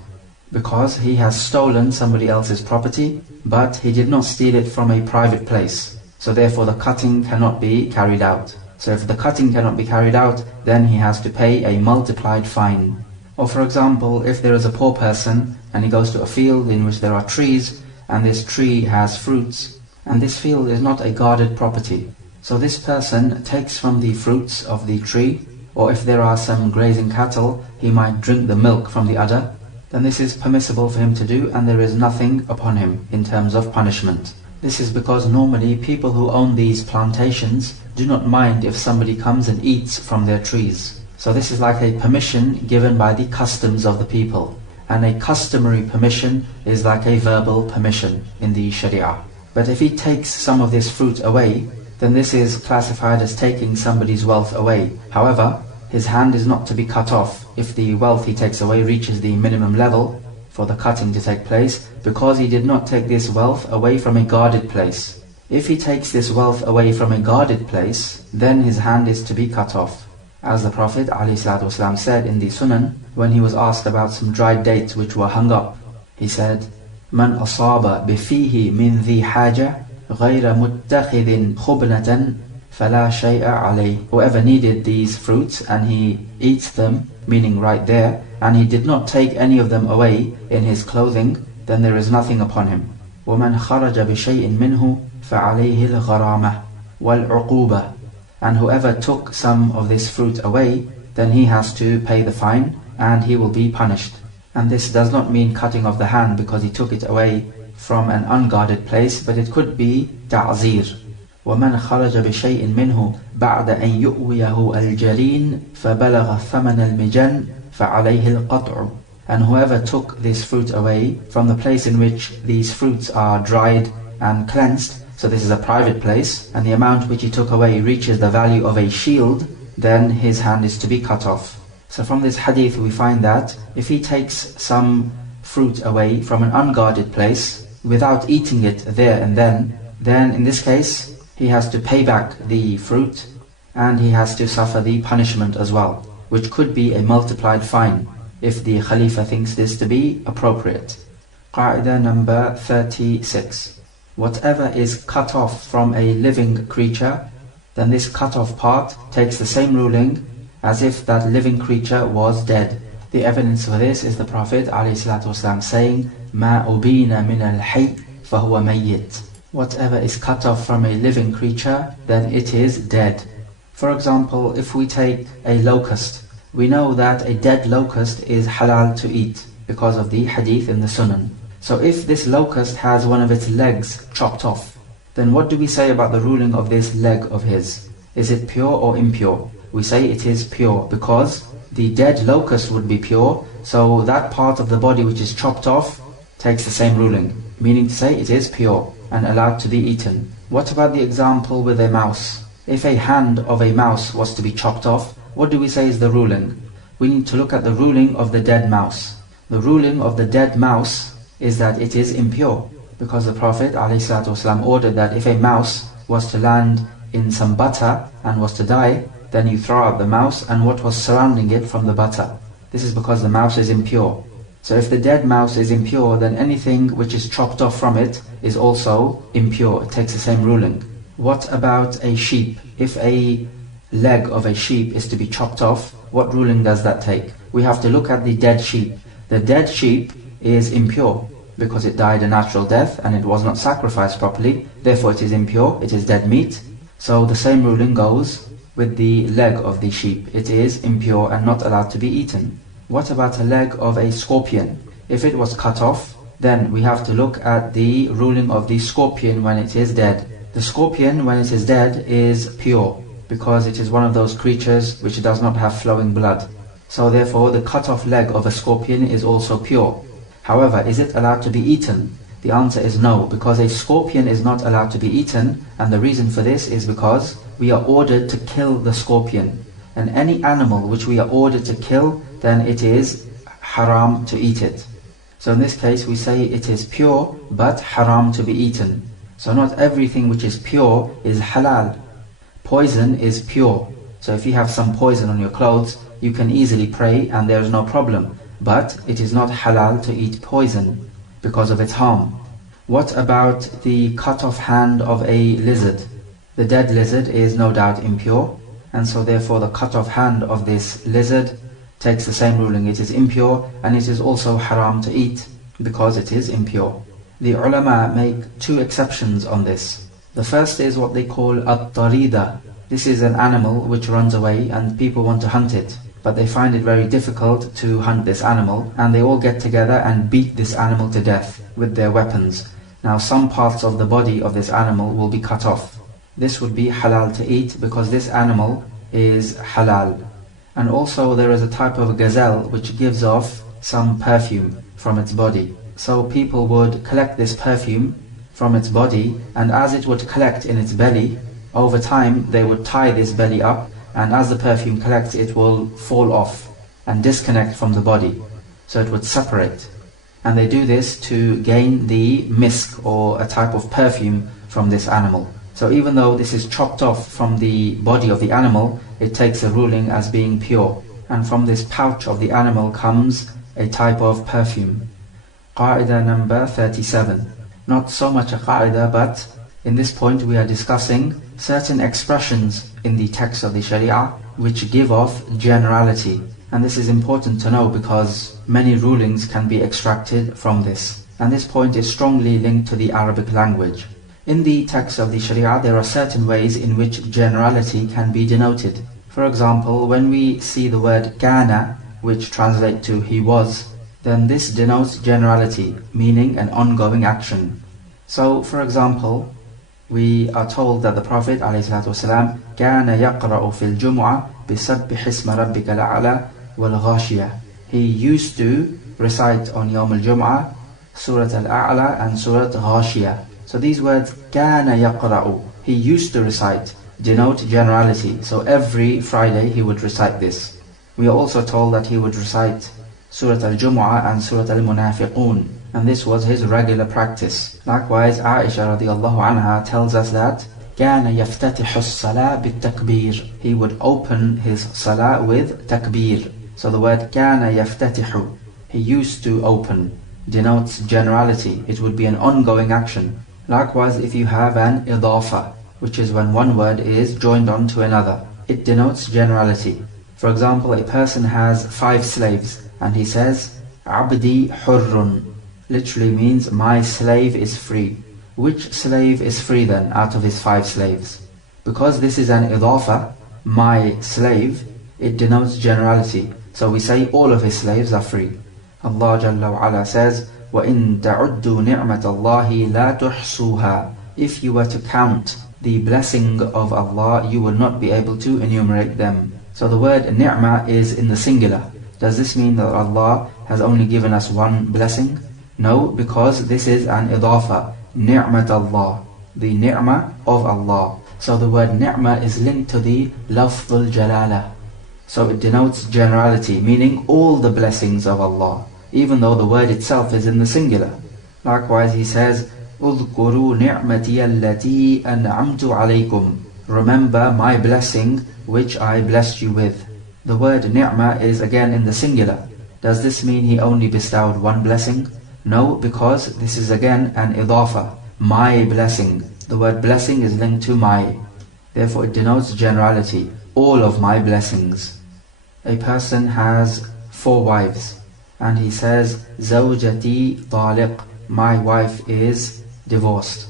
because he has stolen somebody else's property, but he did not steal it from a private place. So therefore the cutting cannot be carried out. So if the cutting cannot be carried out, then he has to pay a multiplied fine. Or for example, if there is a poor person and he goes to a field in which there are trees, and this tree has fruits, and this field is not a guarded property. So this person takes from the fruits of the tree, or if there are some grazing cattle, he might drink the milk from the udder. Then this is permissible for him to do, and there is nothing upon him in terms of punishment. This is because normally people who own these plantations do not mind if somebody comes and eats from their trees. So this is like a permission given by the customs of the people. And a customary permission is like a verbal permission in the Sharia. But if he takes some of this fruit away, then this is classified as taking somebody's wealth away. However, his hand is not to be cut off if the wealth he takes away reaches the minimum level for the cutting to take place, because he did not take this wealth away from a guarded place. If he takes this wealth away from a guarded place, then his hand is to be cut off. As the Prophet ﷺ said in the Sunan, when he was asked about some dried dates which were hung up, he said, "Man asaba bifihi min dhi haja ghayra muttakhidhin khubnatan fala shay'a alayh." Whoever needed these fruits and he eats them, meaning right there, and he did not take any of them away in his clothing, then there is nothing upon him. وَمَنْ خَرَجَ بِشَيْءٍ مِّنْهُ فَعَلَيْهِ الْغَرَامَةِ وَالْعُقُوبَةِ. And whoever took some of this fruit away, then he has to pay the fine, and he will be punished. And this does not mean cutting off the hand because he took it away from an unguarded place, but it could be ta'zir. وَمَنْ خَرَجَ بِشَيْءٍ مِّنْهُ بَعْدَ أَنْ يُؤْوِيَهُ الْجَلِينَ فَبَلَغَ ثَمَنَ الْمِجَنِ فَعَلَيْهِ الْقَطْعُ. And whoever took this fruit away from the place in which these fruits are dried and cleansed, so this is a private place, and the amount which he took away reaches the value of a shield, then his hand is to be cut off. So from this hadith we find that if he takes some fruit away from an unguarded place without eating it there and then in this case he has to pay back the fruit and he has to suffer the punishment as well, which could be a multiplied fine if the Khalifa thinks this to be appropriate. Qaida number 36. Whatever is cut off from a living creature, then this cut off part takes the same ruling as if that living creature was dead. The evidence for this is the Prophet ﷺ saying, مَا أُبِينَ مِنَ الْحَيِّ فَهُوَ مَيِّتٌ. Whatever is cut off from a living creature, then it is dead. For example, if we take a locust, we know that a dead locust is halal to eat because of the hadith in the Sunan. So if this locust has one of its legs chopped off, then what do we say about the ruling of this leg of his? Is it pure or impure? We say it is pure because the dead locust would be pure, so that part of the body which is chopped off takes the same ruling, meaning to say it is pure and allowed to be eaten. What about the example with a mouse? If a hand of a mouse was to be chopped off, what do we say is the ruling? We need to look at the ruling of the dead mouse. The ruling of the dead mouse is that it is impure, because the Prophet ﷺ ordered that if a mouse was to land in some butter and was to die, then you throw out the mouse and what was surrounding it from the butter. This is because the mouse is impure. So if the dead mouse is impure, then anything which is chopped off from it is also impure. It takes the same ruling. What about a sheep? If a leg of a sheep is to be chopped off, what ruling does that take? We have to look at the dead sheep. The dead sheep is impure because it died a natural death and it was not sacrificed properly. Therefore it is impure, it is dead meat. So the same ruling goes with the leg of the sheep. It is impure and not allowed to be eaten. What about a leg of a scorpion? If it was cut off, then we have to look at the ruling of the scorpion when it is dead. The scorpion, when it is dead, is pure because it is one of those creatures which does not have flowing blood. So therefore the cut off leg of a scorpion is also pure. However, is it allowed to be eaten? The answer is no, because a scorpion is not allowed to be eaten, and the reason for this is because we are ordered to kill the scorpion. And any animal which we are ordered to kill, then it is haram to eat it. So in this case we say it is pure but haram to be eaten. So not everything which is pure is halal. Poison is pure. So if you have some poison on your clothes, you can easily pray and there is no problem. But it is not halal to eat poison because of its harm. What about the cut off hand of a lizard? The dead lizard is no doubt impure, and so therefore the cut off hand of this lizard takes the same ruling. It is impure and it is also haram to eat because it is impure. The ulama make two exceptions on this. The first is what they call at-tarida. This is an animal which runs away and people want to hunt it, but they find it very difficult to hunt this animal, and they all get together and beat this animal to death with their weapons. Now some parts of the body of this animal will be cut off. This would be halal to eat because this animal is halal. And also there is a type of gazelle which gives off some perfume from its body. So people would collect this perfume from its body, and as it would collect in its belly, over time they would tie this belly up, and as the perfume collects it will fall off and disconnect from the body. So it would separate. And they do this to gain the misk or a type of perfume from this animal. So even though this is chopped off from the body of the animal, it takes a ruling as being pure. And from this pouch of the animal comes a type of perfume. Qaida number 37. Not so much a qaida, but in this point we are discussing certain expressions in the text of the Sharia which give off generality. And this is important to know because many rulings can be extracted from this. And this point is strongly linked to the Arabic language. In the text of the Sharia there are certain ways in which generality can be denoted. For example, when we see the word kana, which translates to he was, then this denotes generality, meaning an ongoing action. So, for example, we are told that the Prophet ﷺ كان يقرأ في الجمعة بسبح اسم ربك الأعلى والغاشية. He used to recite on Yawm al-Jum'ah Surah Al-A'la and Surah Ghashiyah. So these words كان يقرأ, he used to recite, denote generality. So every Friday he would recite this. We are also told that he would recite Surah Al-Jumu'ah and Surah Al-Munafiqun, and this was his regular practice. Likewise, Aisha radiallahu anha tells us that كان يفتتح الصلاة بالتكبير. He would open his salah with takbir. So the word كان يفتتح, he used to open, denotes generality. It would be an ongoing action. Likewise, if you have an idafa, which is when one word is joined on to another, it denotes generality. For example, a person has 5 slaves and he says عبدي حر, literally means my slave is free. Which slave is free then out of his 5 slaves? Because this is an idafa, my slave, it denotes generality. So we say all of his slaves are free. Allah Jalla wa Ala says, وَإِن تَعُدُّوا نِعْمَةَ اللَّهِ لَا تُحْصُوهَا. If you were to count the blessing of Allah, you will not be able to enumerate them. So the word ni'mah is in the singular. Does this mean that Allah has only given us one blessing? No, because this is an idafa, ni'mat Allah, the ni'mah of Allah. So the word ni'mah is linked to the lafzul jalala. So it denotes generality, meaning all the blessings of Allah, even though the word itself is in the singular. Likewise he says, اذكروا نعمتي التي أنعمت عليكم. Remember my blessing which I blessed you with. The word ni'mah is again in the singular. Does this mean he only bestowed one blessing? No, because this is again an idafa, my blessing. The word blessing is linked to my. Therefore it denotes generality, all of my blessings. A person has 4 wives and he says زوجتي طالق, my wife is divorced.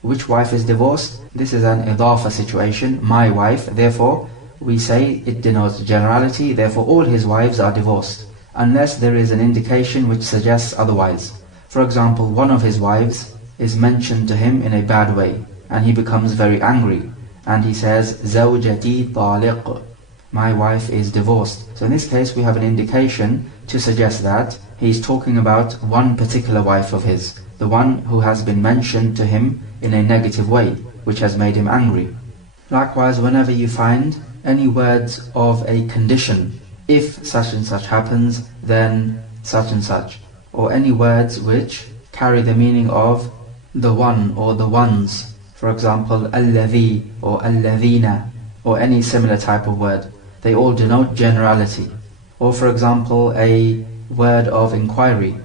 Which wife is divorced? This is an idafa situation, my wife. Therefore we say it denotes generality, therefore all his wives are divorced, unless there is an indication which suggests otherwise. For example, one of his wives is mentioned to him in a bad way and he becomes very angry and he says زوجتي طالق, my wife is divorced. So in this case we have an indication to suggest that he's talking about one particular wife of his, the one who has been mentioned to him in a negative way, which has made him angry. Likewise, whenever you find any words of a condition, if such and such happens, then such and such, or any words which carry the meaning of the one or the ones, for example, alladhi or alladhina, or any similar type of word, they all denote generality. Or for example, a word of inquiry,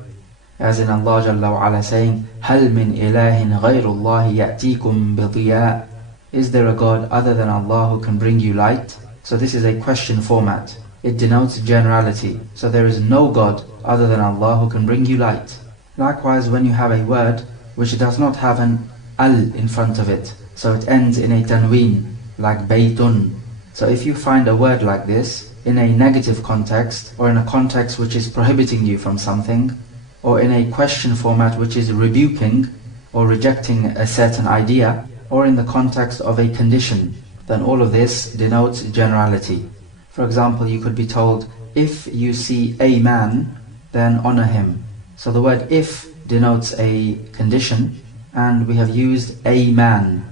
as in Allah Jalla wa Ala saying, هَلْ مِنْ إِلَهٍ غَيْرُ اللَّهِ يَأْتِيكُمْ بِضِيَاءٍ. Is there a God other than Allah who can bring you light? So this is a question format. It denotes generality. So there is no God other than Allah who can bring you light. Likewise, when you have a word which does not have an al in front of it, so it ends in a tanween, like baytun. So if you find a word like this in a negative context, or in a context which is prohibiting you from something, or in a question format which is rebuking or rejecting a certain idea, or in the context of a condition, then all of this denotes generality. For example, you could be told, if you see a man, then honor him. So the word if denotes a condition, and we have used a man.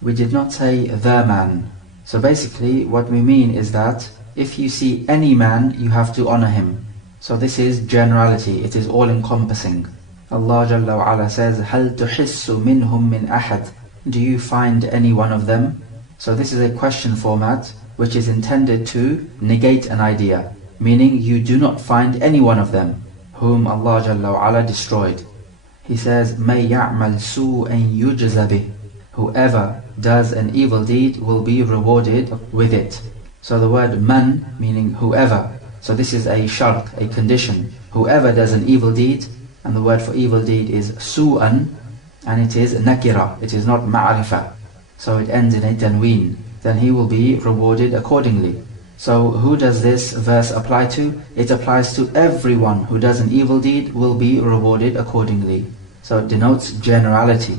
We did not say the man. So basically what we mean is that if you see any man, you have to honor him. So this is generality, it is all-encompassing. Allah Jalla wa Ala says, هَلْ تُحِسُّ مِنْهُمْ مِنْ أَحَدٍ. Do you find any one of them? So this is a question format which is intended to negate an idea, meaning you do not find any one of them whom Allah Jalla wa Ala destroyed. He says, مَن يَعْمَلْ سُوءًا يُجْزَ بِهِ. Whoever does an evil deed will be rewarded with it. So the word man meaning whoever. So this is a shart, a condition. Whoever does an evil deed, and the word for evil deed is su'an, and it is nakira, it is not ma'rifah. So it ends in a tanween. Then he will be rewarded accordingly. So who does this verse apply to? It applies to everyone who does an evil deed will be rewarded accordingly. So it denotes generality.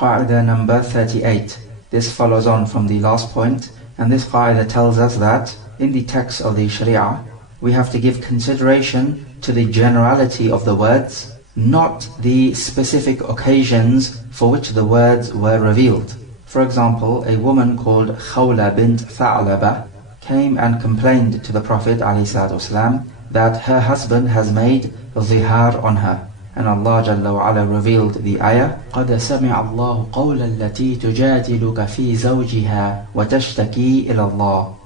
Qa'idah number 38. This follows on from the last point, and this qa'idah tells us that in the text of the Sharia, we have to give consideration to the generality of the words, not the specific occasions for which the words were revealed. For example, a woman called Khawla bint Tha'laba came and complained to the Prophet ﷺ that her husband has made zihar on her. And Allah Jalla wa Ala revealed the ayah, قَدْ سَمِعَ اللَّهُ قَوْلَ الَّتِي تُجَادِلُكَ فِي زَوْجِهَا وَتَشْتَكِي إِلَى اللَّهِ,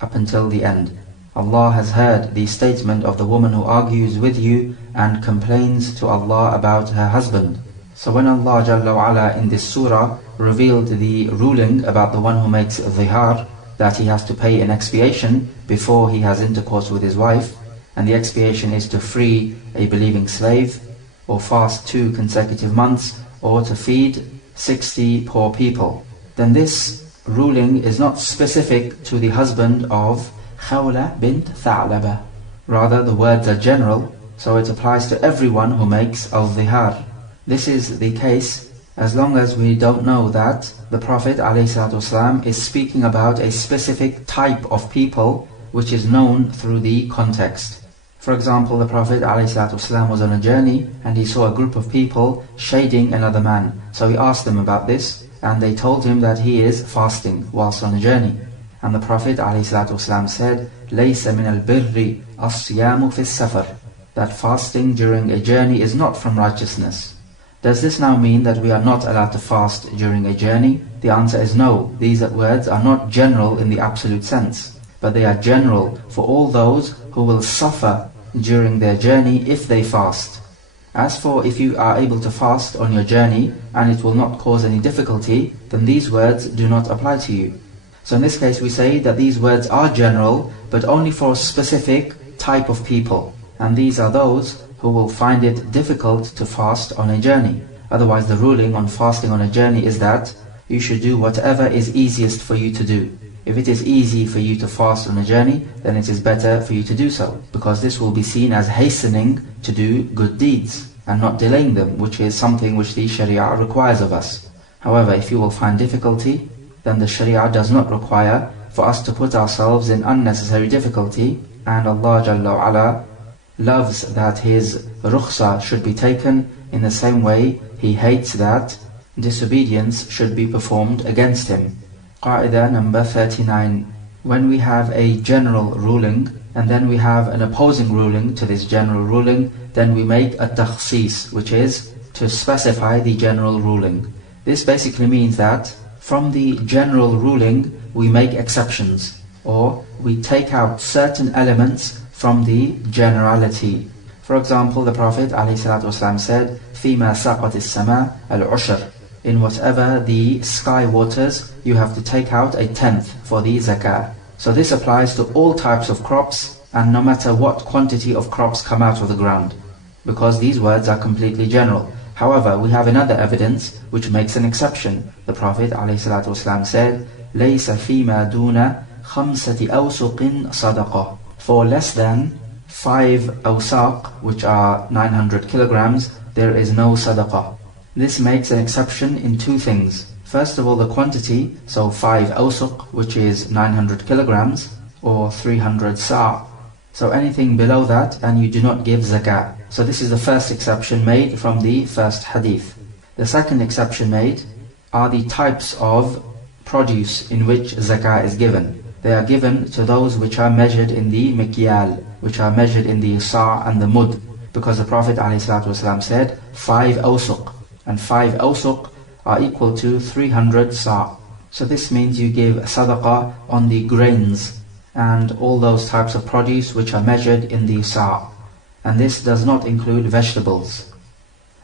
up until the end. Allah has heard the statement of the woman who argues with you and complains to Allah about her husband. So when Allah Jalla wa Ala in this surah revealed the ruling about the one who makes zihar, that he has to pay an expiation before he has intercourse with his wife, and the expiation is to free a believing slave, or fast 2 consecutive months, or to feed 60 poor people, then this ruling is not specific to the husband of Khawla bint Tha'laba. Rather, the words are general, so it applies to everyone who makes al-zihar. This is the case as long as we don't know that the Prophet ﷺ is speaking about a specific type of people which is known through the context. For example, the Prophet ﷺ was on a journey and he saw a group of people shading another man. So he asked them about this, and they told him that he is fasting whilst on a journey. And the Prophet ﷺ said, لَيْسَ مِنَ الْبِرِّ الصِّيَامُ فِي السَّفَرِ, that fasting during a journey is not from righteousness. Does this now mean that we are not allowed to fast during a journey? The answer is no. These words are not general in the absolute sense, but they are general for all those who will suffer during their journey if they fast. As for if you are able to fast on your journey and it will not cause any difficulty, then these words do not apply to you. So in this case we say that these words are general, but only for a specific type of people, and these are those who will find it difficult to fast on a journey. Otherwise, the ruling on fasting on a journey is that you should do whatever is easiest for you to do. If it is easy for you to fast on a journey, then it is better for you to do so, because this will be seen as hastening to do good deeds and not delaying them, which is something which the Sharia requires of us. However, if you will find difficulty, then the Sharia does not require for us to put ourselves in unnecessary difficulty, and Allah Jalla wa Ala loves that His rukhsa should be taken in the same way He hates that disobedience should be performed against Him. Qaida number 39. When we have a general ruling and then we have an opposing ruling to this general ruling, then we make a takhsis, which is to specify the general ruling. This basically means that from the general ruling we make exceptions, or we take out certain elements from the generality. For example, the Prophet ﷺ said, فِيمَا سَقَتِ السَّمَاء الْعُشْرِ, in whatever the sky waters, you have to take out a 10th for the zakah. So this applies to all types of crops, and no matter what quantity of crops come out of the ground, because these words are completely general. However, we have another evidence which makes an exception. The Prophet ﷺ said, لَيْسَ فِي مَا دُونَ خَمْسَةِ أَوْسُقٍ صَدَقَةٍ, for less than 5 awsaq, which are 900 kilograms, there is no sadaqah. This makes an exception in 2 things. First of all, the quantity, so 5 awsuq, which is 900 kilograms, or 300 sa'. So anything below that, and you do not give zakah. So this is the first exception made from the first hadith. The second exception made are the types of produce in which zakah is given. They are given to those which are measured in the mikyal, which are measured in the sa' and the mud, because the Prophet ﷺ said 5 awsuq, and 5 awsuq are equal to 300 sa'. So this means you give sadaqah on the grains and all those types of produce which are measured in the sa', and this does not include vegetables.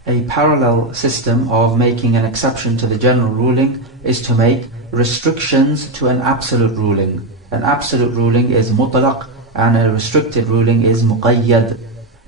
A parallel system of making an exception to the general ruling is to make restrictions to an absolute ruling. An absolute ruling is mutlaq and a restricted ruling is muqayyad.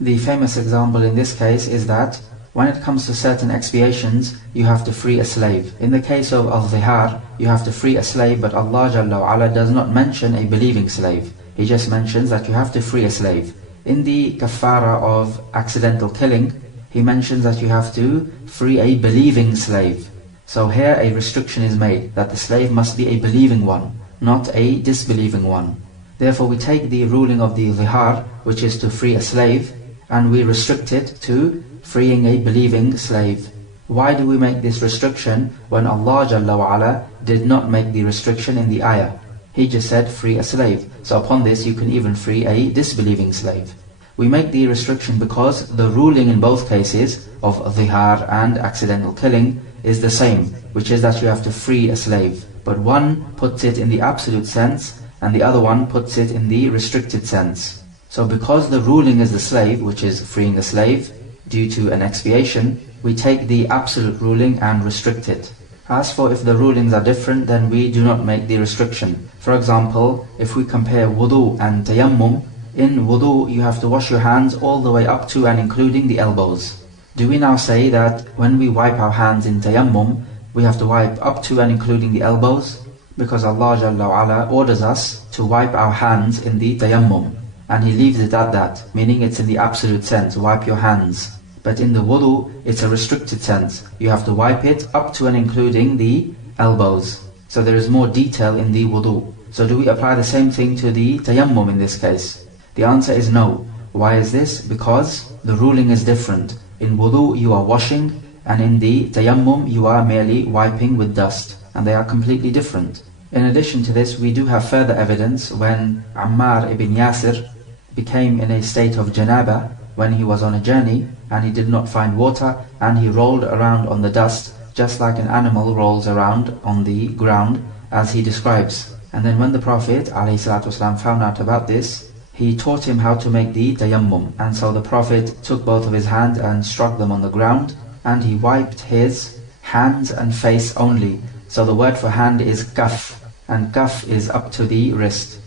The famous example in this case is that when it comes to certain expiations, you have to free a slave. In the case of al-zihar, you have to free a slave, but Allah Jalla wa Ala does not mention a believing slave. He just mentions that you have to free a slave. In the kafara of accidental killing, He mentions that you have to free a believing slave. So here a restriction is made, that the slave must be a believing one, not a disbelieving one. Therefore we take the ruling of the zihar, which is to free a slave, and we restrict it to freeing a believing slave. Why do we make this restriction when Allah Jalla wa Ala did not make the restriction in the ayah? He just said free a slave. So upon this you can even free a disbelieving slave. We make the restriction because the ruling in both cases of dhihar and accidental killing is the same, which is that you have to free a slave. But one puts it in the absolute sense and the other one puts it in the restricted sense. So because the ruling is the slave, which is freeing a slave due to an expiation, we take the absolute ruling and restrict it. As for if the rulings are different, then we do not make the restriction. For example, if we compare wudu and tayammum, in wudu you have to wash your hands all the way up to and including the elbows. Do we now say that when we wipe our hands in tayammum, we have to wipe up to and including the elbows? Because Allah Jalla wa Ala orders us to wipe our hands in the tayammum, and He leaves it at that, meaning it's in the absolute sense, wipe your hands. But in the wudu, it's a restricted sense. You have to wipe it up to and including the elbows. So there is more detail in the wudu. So do we apply the same thing to the tayammum in this case? The answer is no. Why is this? Because the ruling is different. In wudu you are washing, and in the tayammum you are merely wiping with dust. And they are completely different. In addition to this, we do have further evidence when Ammar ibn Yasir became in a state of janaba when he was on a journey and he did not find water, and he rolled around on the dust just like an animal rolls around on the ground, as he describes. And then when the Prophet ﷺ found out about this, he taught him how to make the tayammum. And so the Prophet took both of his hands and struck them on the ground, and he wiped his hands and face only. So the word for hand is kaf, and kaf is up to the wrist.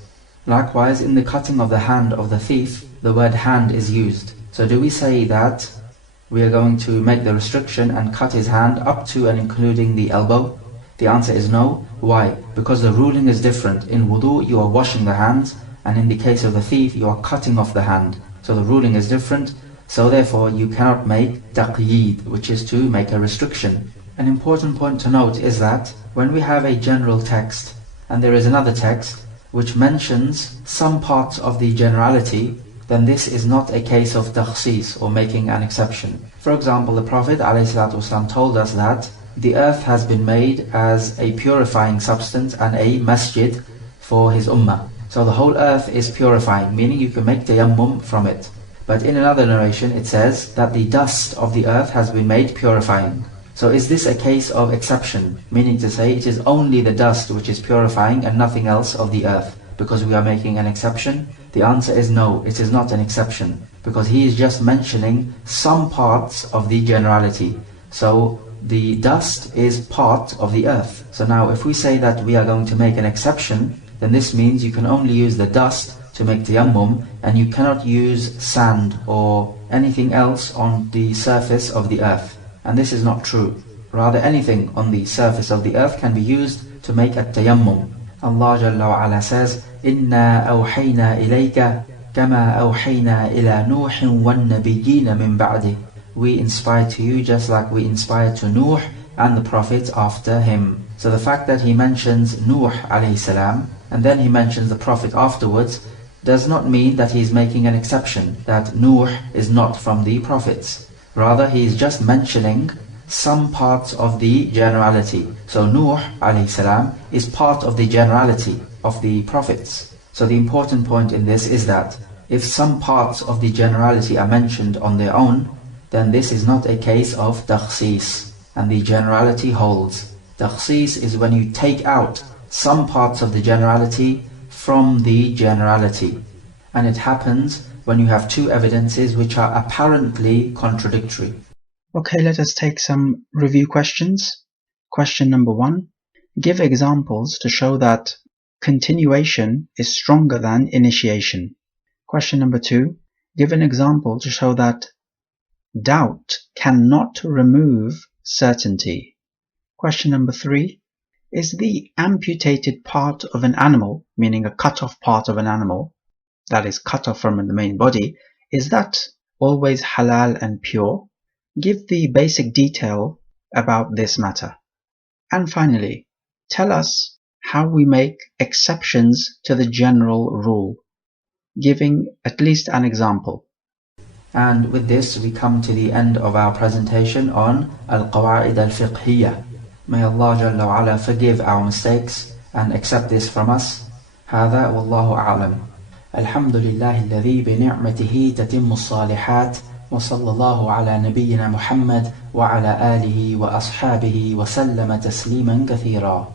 Likewise, in the cutting of the hand of the thief, the word hand is used. So do we say that we are going to make the restriction and cut his hand up to and including the elbow? The answer is no. Why? Because the ruling is different. In wudu you are washing the hands, and in the case of the thief you are cutting off the hand. So the ruling is different. So therefore you cannot make taqyeed, which is to make a restriction. An important point to note is that when we have a general text and there is another text which mentions some parts of the generality, then this is not a case of takhsis, or making an exception. For example, the Prophet ﷺ told us that the earth has been made as a purifying substance and a masjid for his ummah. So the whole earth is purifying, meaning you can make tayammum from it. But in another narration it says that the dust of the earth has been made purifying. So is this a case of exception, meaning to say it is only the dust which is purifying and nothing else of the earth, because we are making an exception? The answer is no, it is not an exception, because he is just mentioning some parts of the generality. So the dust is part of the earth. So now if we say that we are going to make an exception, then this means you can only use the dust to make tayammum, and you cannot use sand or anything else on the surface of the earth. And this is not true. Rather, anything on the surface of the earth can be used to make a tayammum. Allah Jalla wa Ala says, إِنَّا أَوْحَيْنَا إِلَيْكَ كَمَا أَوْحَيْنَا إِلَى نُوحٍ وَالنَّبِيِّينَ مِن بَعْدِهِ. We inspired to you just like we inspired to Nuh and the prophets after him. So the fact that he mentions Nuh alayhi salam and then he mentions the prophet afterwards does not mean that he is making an exception, that Nuh is not from the prophets. Rather, he is just mentioning some parts of the generality. So Nuh alayhi salam is part of the generality of the prophets. So the important point in this is that if some parts of the generality are mentioned on their own, then this is not a case of takhsis, and the generality holds. Takhsis is when you take out some parts of the generality from the generality, and it happens when you have two evidences which are apparently contradictory. Okay, let us take some review questions. Question number 1. Give examples to show that continuation is stronger than initiation. Question number 2. Give an example to show that doubt cannot remove certainty. Question number 3. Is the amputated part of an animal, meaning a cut off part of an animal, that is cut off from the main body, is that always halal and pure? Give the basic detail about this matter. And finally, tell us how we make exceptions to the general rule, giving at least an example. And with this we come to the end of our presentation on Al-Qawa'id Al-Fiqhiyya. May Allah Jalla wa Ala forgive our mistakes and accept this from us. هذا والله أعلم. الحمد لله الذي بنعمته تتم الصالحات وصلى الله على نبينا محمد وعلى آله وأصحابه وسلم تسليما كثيرا.